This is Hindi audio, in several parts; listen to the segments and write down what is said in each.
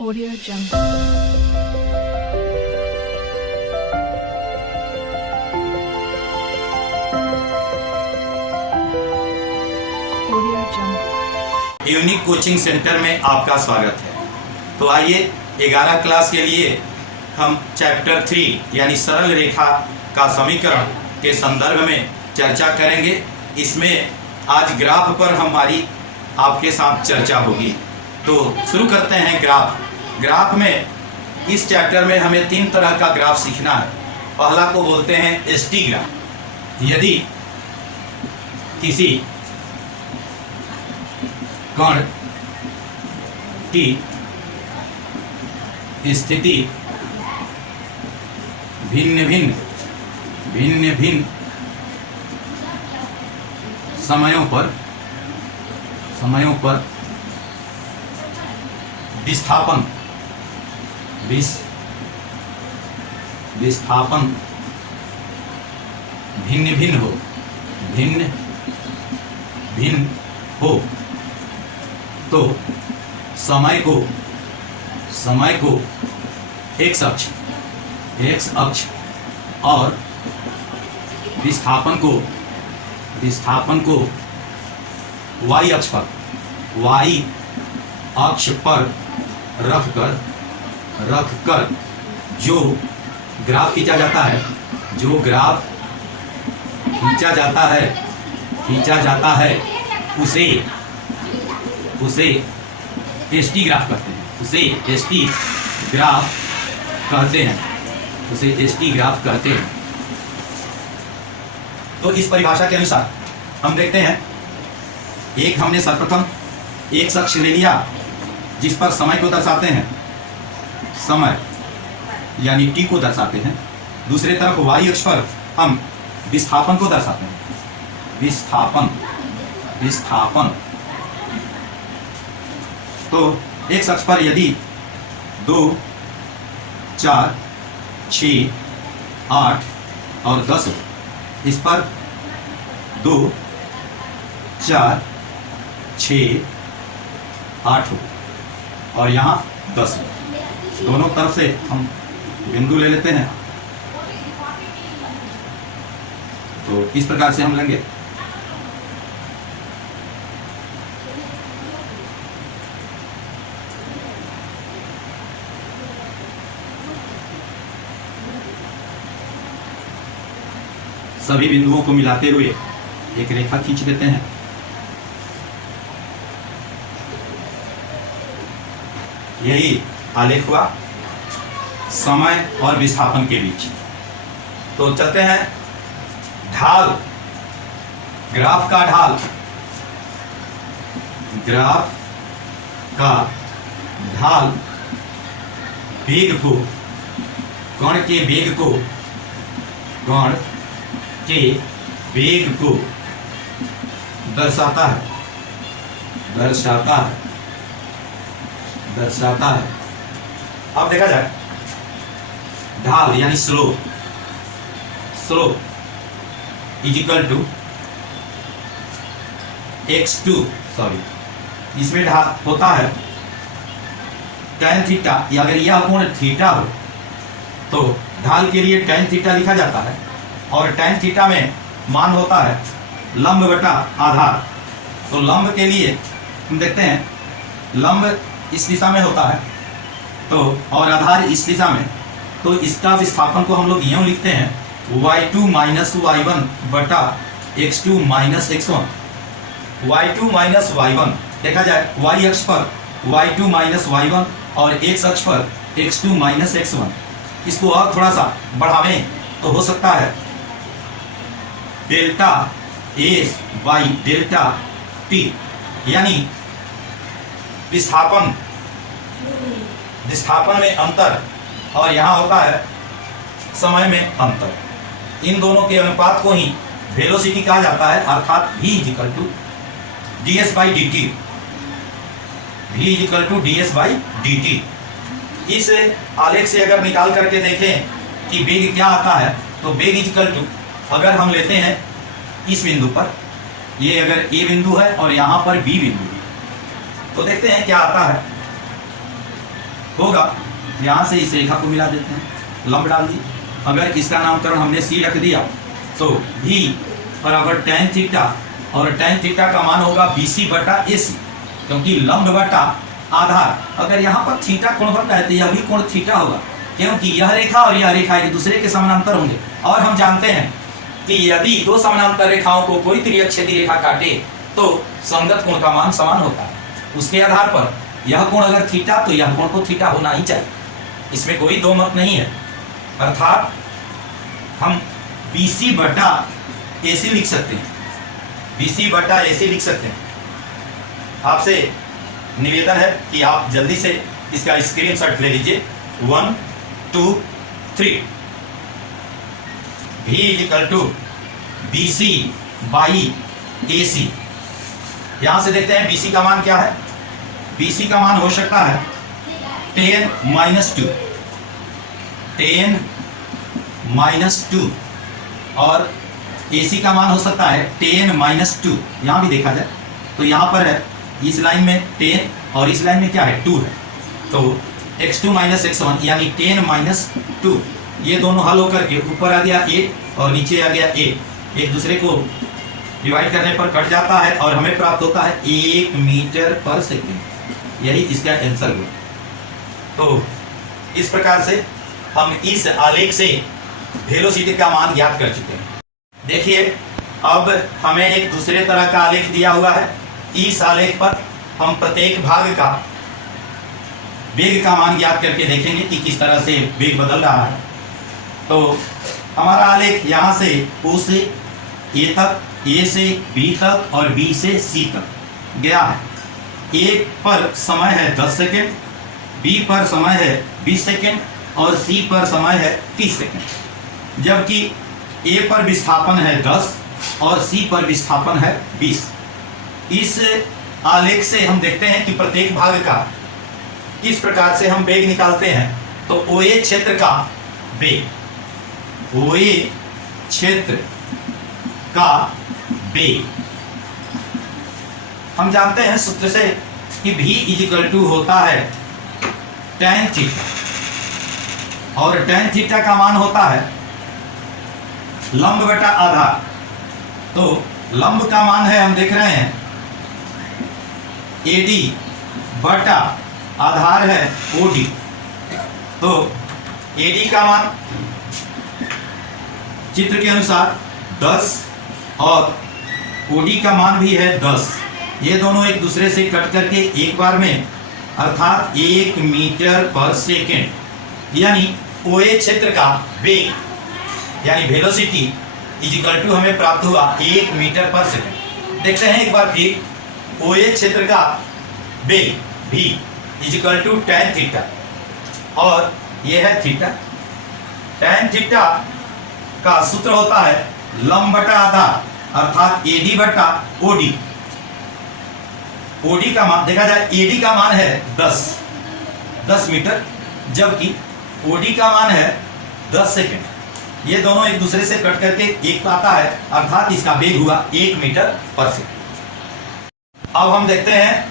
Audio Jungle. Audio Jungle. Unique coaching centre में आपका स्वागत है। तो आइए 11 क्लास के लिए हम चैप्टर 3 यानी सरल रेखा का समीकरण के संदर्भ में चर्चा करेंगे। इसमें आज ग्राफ पर हमारी आपके साथ चर्चा होगी। तो शुरू करते हैं ग्राफ में इस चैप्टर में हमें 3 तरह का ग्राफ सीखना है। पहला को बोलते हैं एसटी ग्राफ। यदि किसी कण की स्थिति भिन्न भिन्न समयों पर विस्थापन भिन्न हो तो समय को एक्स अक्ष और विस्थापन को वाई अक्ष पर रखकर जो ग्राफ खींचा जाता है उसे एसटी ग्राफ कहते हैं। तो इस परिभाषा के अनुसार हम देखते हैं, एक हमने सर्वप्रथम एक अक्ष ले लिया जिस पर समय को दर्शाते हैं, समय यानी टी को दर्शाते हैं। दूसरे तरफ वाई अक्ष पर हम विस्थापन को दर्शाते हैं, विस्थापन। तो एक अक्ष पर यदि 2, 4, 6, 8 और 10 हो, इस पर 2, 4, 6, 8 हो और यहाँ 10 हो। दोनों तरफ से हम बिंदु ले लेते हैं। तो इस प्रकार से हम लेंगे। सभी बिंदुओं को मिलाते हुए एक रेखा खींच देते हैं। यही आलेख हुआ समय और विस्थापन के बीच। तो चलते हैं ढाल, ग्राफ का ढाल वेग को, कण के वेग को दर्शाता है। अब देखा जाए, ढाल यानी स्लोप इज इक्वल टू इसमें ढाल होता है tan थीटा, या अगर यह कोण थीटा हो तो ढाल के लिए tan थीटा लिखा जाता है, और tan थीटा में मान होता है लंब बटा आधार। तो लंब के लिए हम देखते हैं, लंब इस दिशा में होता है तो, और आधार इस दिशा में, तो इसका विस्थापन को हम लोग यूं लिखते हैं y2 माइनस y1 बटा x2 minus x1। y2 minus y1 देखा जाए, y अक्ष पर y2 माइनस y1 और x अक्ष पर x2 माइनस x1। इसको और थोड़ा सा बढ़ावें तो हो सकता है delta S by delta T, यानी विस्थापन में अंतर और यहाँ होता है समय में अंतर। इन दोनों के अनुपात को ही वेलोसिटी कहा जाता है, अर्थात v equal to ds by dt। इस आलेख से अगर निकाल करके देखें कि वेग क्या आता है, तो वेग इक्वल टू, अगर हम लेते हैं इस बिंदु पर, ये अगर ए बिंदु है और यहाँ पर बी बिंदु है, तो देखते हैं क्या आता है। होगा, यहाँ से इस रेखा को मिला देते हैं, लंब डाल दिए। अगर इसका नामकरण हमने सी रख दिया तो भी बराबर tan थीटा, और tan थीटा का मान होगा BC बटा AC, क्योंकि लंब बटा आधार। अगर यहाँ पर थीटा कोण बनता है तो यह भी कोण थीटा होगा, क्योंकि यह रेखा और यह रेखा एक दूसरे के समानांतर होंगे। और हम जानते हैं कि यदि दो समानांतर रेखाओं को कोई त्रिअक्षेदी रेखा काटे तो संगत कोण का मान समान होता है। उसके आधार पर यह कोण अगर थीटा तो यह कोण को थीटा होना ही चाहिए, इसमें कोई दो मत नहीं है। अर्थात हम BC बटा AC लिख सकते हैं, BC बटा AC लिख सकते हैं। आपसे निवेदन है कि आप जल्दी से इसका स्क्रीनशॉट ले लीजिए। 1 2 3 V = BC बाई AC। यहां से देखते हैं BC का मान क्या है। BC का मान हो सकता है 10 - 2, 10 - 2, और AC का मान हो सकता है 10 - 2। यहां भी देखा जाए तो यहां पर है इस लाइन में 10 और इस लाइन में क्या है 2 है, तो x2 - x1 यानी 10 - 2। ये दोनों हल होकर के ऊपर आ गया 8 और नीचे आ गया 8, एक दूसरे को डिवाइड करने पर कट जाता है और हमें प्राप्त होता है 1 मीटर पर सेकेंड। यही इसका आंसर हुआ। तो इस प्रकार से हम इस आलेख से वेलोसिटी का मान ज्ञात कर चुके हैं। देखिए अब हमें एक दूसरे तरह का आलेख दिया हुआ है। इस आलेख पर हम प्रत्येक भाग का वेग का मान ज्ञात करके देखेंगे कि किस तरह से वेग बदल रहा है। तो हमारा आलेख यहाँ से O से A तक, A से B तक और B से C तक गया है। A पर समय है 10 सेकेंड, B पर समय है 20 सेकेंड और C पर समय है 30 सेकेंड। जबकि A पर विस्थापन है 10 और C पर विस्थापन है 20। इस आलेख से हम देखते हैं कि प्रत्येक भाग का किस प्रकार से हम वेग निकालते हैं। तो OA क्षेत्र का वेग, OA क्षेत्र का वेग हम जानते हैं सूत्र से कि V = होता है tan थीटा, और tan थीटा का मान होता है लंब बटा आधार। तो लंब का मान है, हम देख रहे हैं AD बटा आधार है OD। तो AD का मान चित्र के अनुसार 10 और OD का मान भी है 10। ये दोनों एक दूसरे से कट करके एक बार में अर्थात 1 मीटर पर सेकेंड, यानी OA क्षेत्र का वेग यानी वेलोसिटी = हमें प्राप्त हुआ 1 मीटर पर सेकेंड। देखते हैं एक बार फिर OA क्षेत्र का वेग V = tan थीटा, और यह है थीटा। tan थीटा का सूत्र होता है लंब बटा आधार अर्थात AD बटा OD। OD का मान देखा जाए, AD का मान है 10 मीटर, जबकि OD का मान है 10 सेकेंड। ये दोनों एक दूसरे से कट करके एक आता है, अर्थात इसका वेग हुआ 1 मीटर पर सेकेंड। अब हम देखते हैं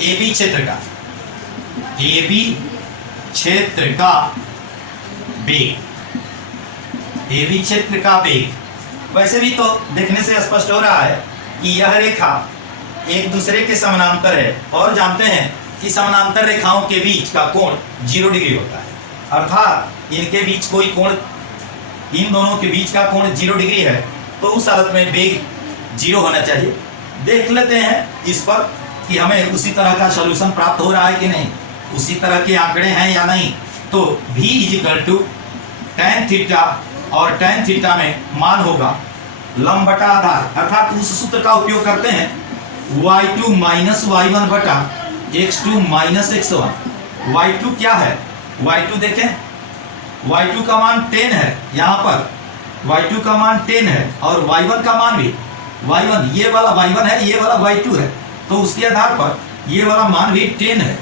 AB क्षेत्र का, AB क्षेत्र का वेग, AB क्षेत्र का वेग। वैसे भी तो देखने से स्पष्ट हो रहा है कि यह रेखा एक दूसरे के समानांतर है, और जानते हैं कि समानांतर रेखाओं के बीच का कोण 0 डिग्री होता है, अर्थात इनके बीच कोई कोण, इन दोनों के बीच का कोण 0 डिग्री है। तो उस हालत में वेग 0 होना चाहिए। देख लेते हैं इस पर कि हमें उसी तरह का सॉल्यूशन प्राप्त हो रहा है कि नहीं, उसी तरह के आंकड़े हैं या नहीं। तो V = tan थीटा, और tan थीटा में मान होगा लंब बटा आधार, अर्थात उस सूत्र का उपयोग करते हैं y2 - y1 बटा x2 - x1। y2 क्या है, y2 देखें, y2 का मान 10 है। यहाँ पर y2 का मान 10 है और y1 का मान भी y1, ये वाला y1 है, ये वाला y2 है, तो उसके आधार पर ये वाला मान भी 10 है।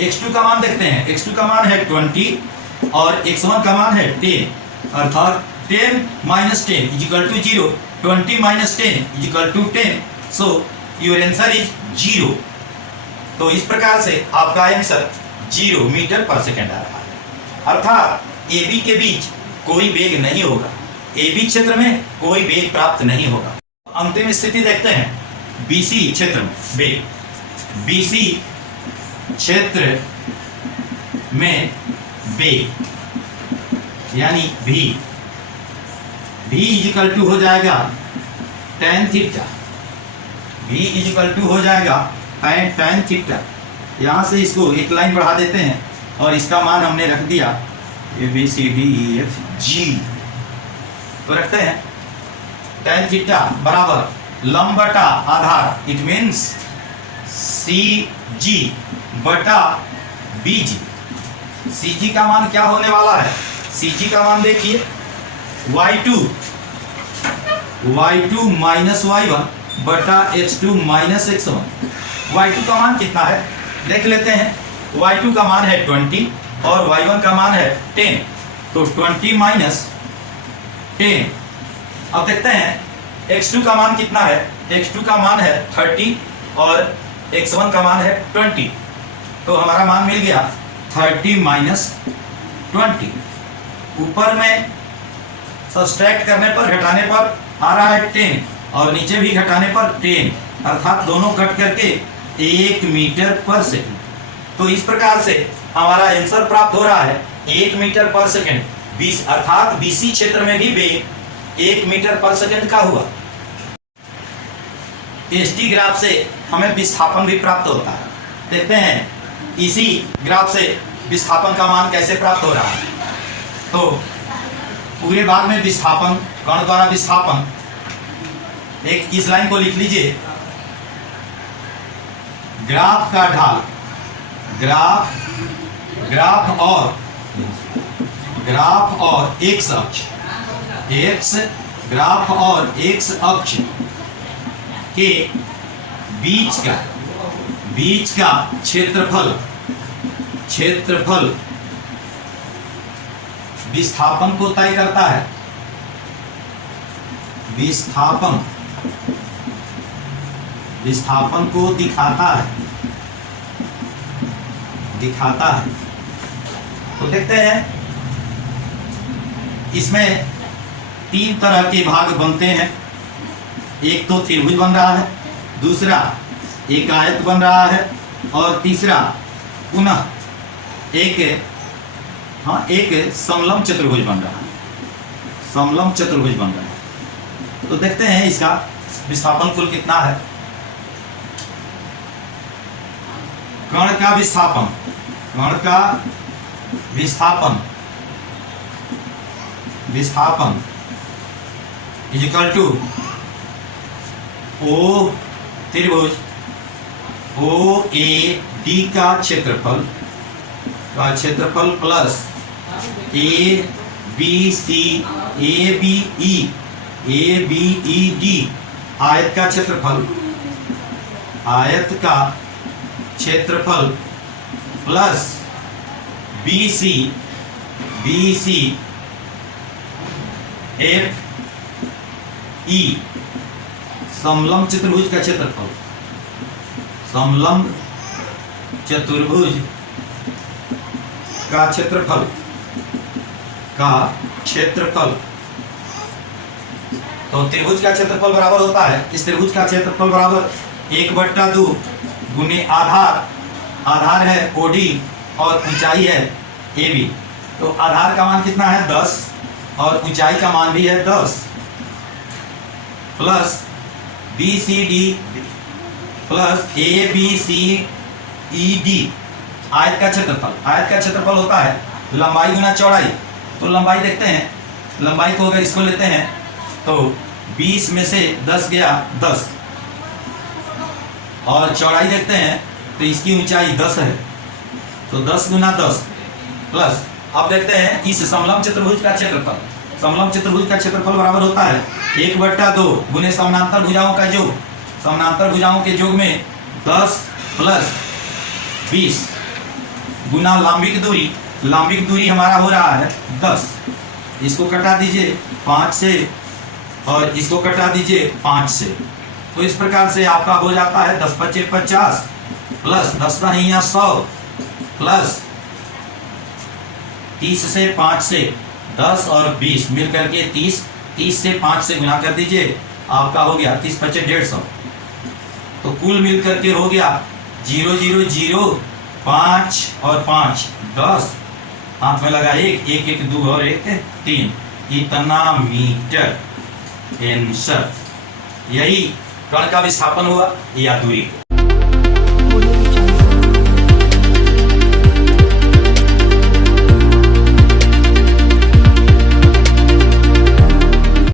x2 का मान देखते हैं, x2 का मान है 20 और x1 का मान है 10, अर्थात 10 - 10 = 0, 20 - 10 = 10। So your answer is 0। तो इस प्रकार से आपका आंसर 0 मीटर पर सेकेंड आ रहा है, अर्थात AB के बीच कोई वेग नहीं होगा, AB क्षेत्र में कोई वेग प्राप्त नहीं होगा। अंतिम स्थिति देखते हैं BC क्षेत्र में वेग। BC क्षेत्र में वेग यानी V इजिकल टू हो जाएगा tan theta, V equal to हो जाएगा tan थीटा। यहाँ से इसको एक लाइन बढ़ा देते हैं और इसका मान हमने रख दिया ABCDEFG, तो रखते हैं tan थीटा बराबर लंब बटा आधार, इट मीन्स CG बटा BG। CG का मान क्या होने वाला है? CG का मान देखिए y2 माइनस y1 बटा x2 माइनस x1। y2 का मान कितना है देख लेते हैं। y2 का मान है 20 और y1 का मान है 10, तो 20 माइनस 10। अब देखते हैं x2 का मान कितना है। x2 का मान है 30 और x1 का मान है 20, तो हमारा मान मिल गया 30 माइनस 20। ऊपर में सब्सट्रैक्ट करने पर, घटाने पर आ रहा है 10 और नीचे भी घटाने पर 10, अर्थात दोनों कट करके 1 मीटर पर सेकंड। तो इस प्रकार से हमारा आंसर प्राप्त हो रहा है 1 मीटर पर सेकंड, 20, अर्थात BC क्षेत्र में भी वेग 1 मीटर पर सेकंड का हुआ। ST ग्राफ से हमें विस्थापन भी प्राप्त होता है। देखते हैं इसी ग्राफ से विस्थापन का मान कैसे प्राप्त हो रहा है। तो पूरे भाग में विस्थापन, कण द्वारा विस्थापन, एक इस लाइन को लिख लीजिए, ग्राफ का ढाल, ग्राफ और एक्स अक्ष, ग्राफ और एक्स अक्ष के बीच का क्षेत्रफल विस्थापन को तय करता है। विस्थापन को दिखाता है। तो देखते हैं इसमें 3 तरह के भाग बनते हैं। एक तो त्रिभुज बन रहा है, दूसरा एक आयत बन रहा है और तीसरा पुनः एक समलंब चतुर्भुज बन रहा है। तो देखते हैं इसका विस्थापन कुल कितना है। कण का विस्थापन इक्वल टू O त्रिभुज OAD का क्षेत्रफल प्लस ABED आयत का क्षेत्रफल प्लस BCFE समलंब चतुर्भुज का क्षेत्रफल, तो त्रिभुज का क्षेत्रफल बराबर होता है, इस त्रिभुज का क्षेत्रफल बराबर 1/2 गुने आधार है OD और ऊंचाई है AB। तो आधार का मान कितना है 10 और ऊंचाई का मान भी है 10 प्लस BCD प्लस ABCED आयत का क्षेत्रफल होता है लंबाई गुना चौड़ाई। तो लंबाई देखते हैं, लंबाई को अगर इसको लेते हैं तो 20 में से 10 गया 10 और चौड़ाई देखते हैं तो इसकी ऊंचाई 10 है, तो 10 गुना 10 प्लस, अब देखते हैं इस समलंब चतुर्भुज का क्षेत्रफल बराबर होता है 1/2 गुने समानांतर भुजाओं का योग, समानांतर भुजाओं के योग में 10 प्लस 20 गुना लंबिक दूरी हमारा हो रहा है 10। इसको कटा दीजिए 5 से और इसको कटा दीजिए 5 से, तो इस प्रकार से आपका हो जाता है 10 × 5 = 50 प्लस 10 × 100 प्लस 30 से 5 से 10 और 20 मिल करके 30 से 5 से गुना कर दीजिए, आपका हो गया 30 पचे 150। तो कुल मिल करके हो गया 0 0 0 5 और 5 10, हाथ में लगा 1 1 1 2 और 1 3, इतना मीटर आंसर। यही कण का विस्थापन हुआ या दूरी।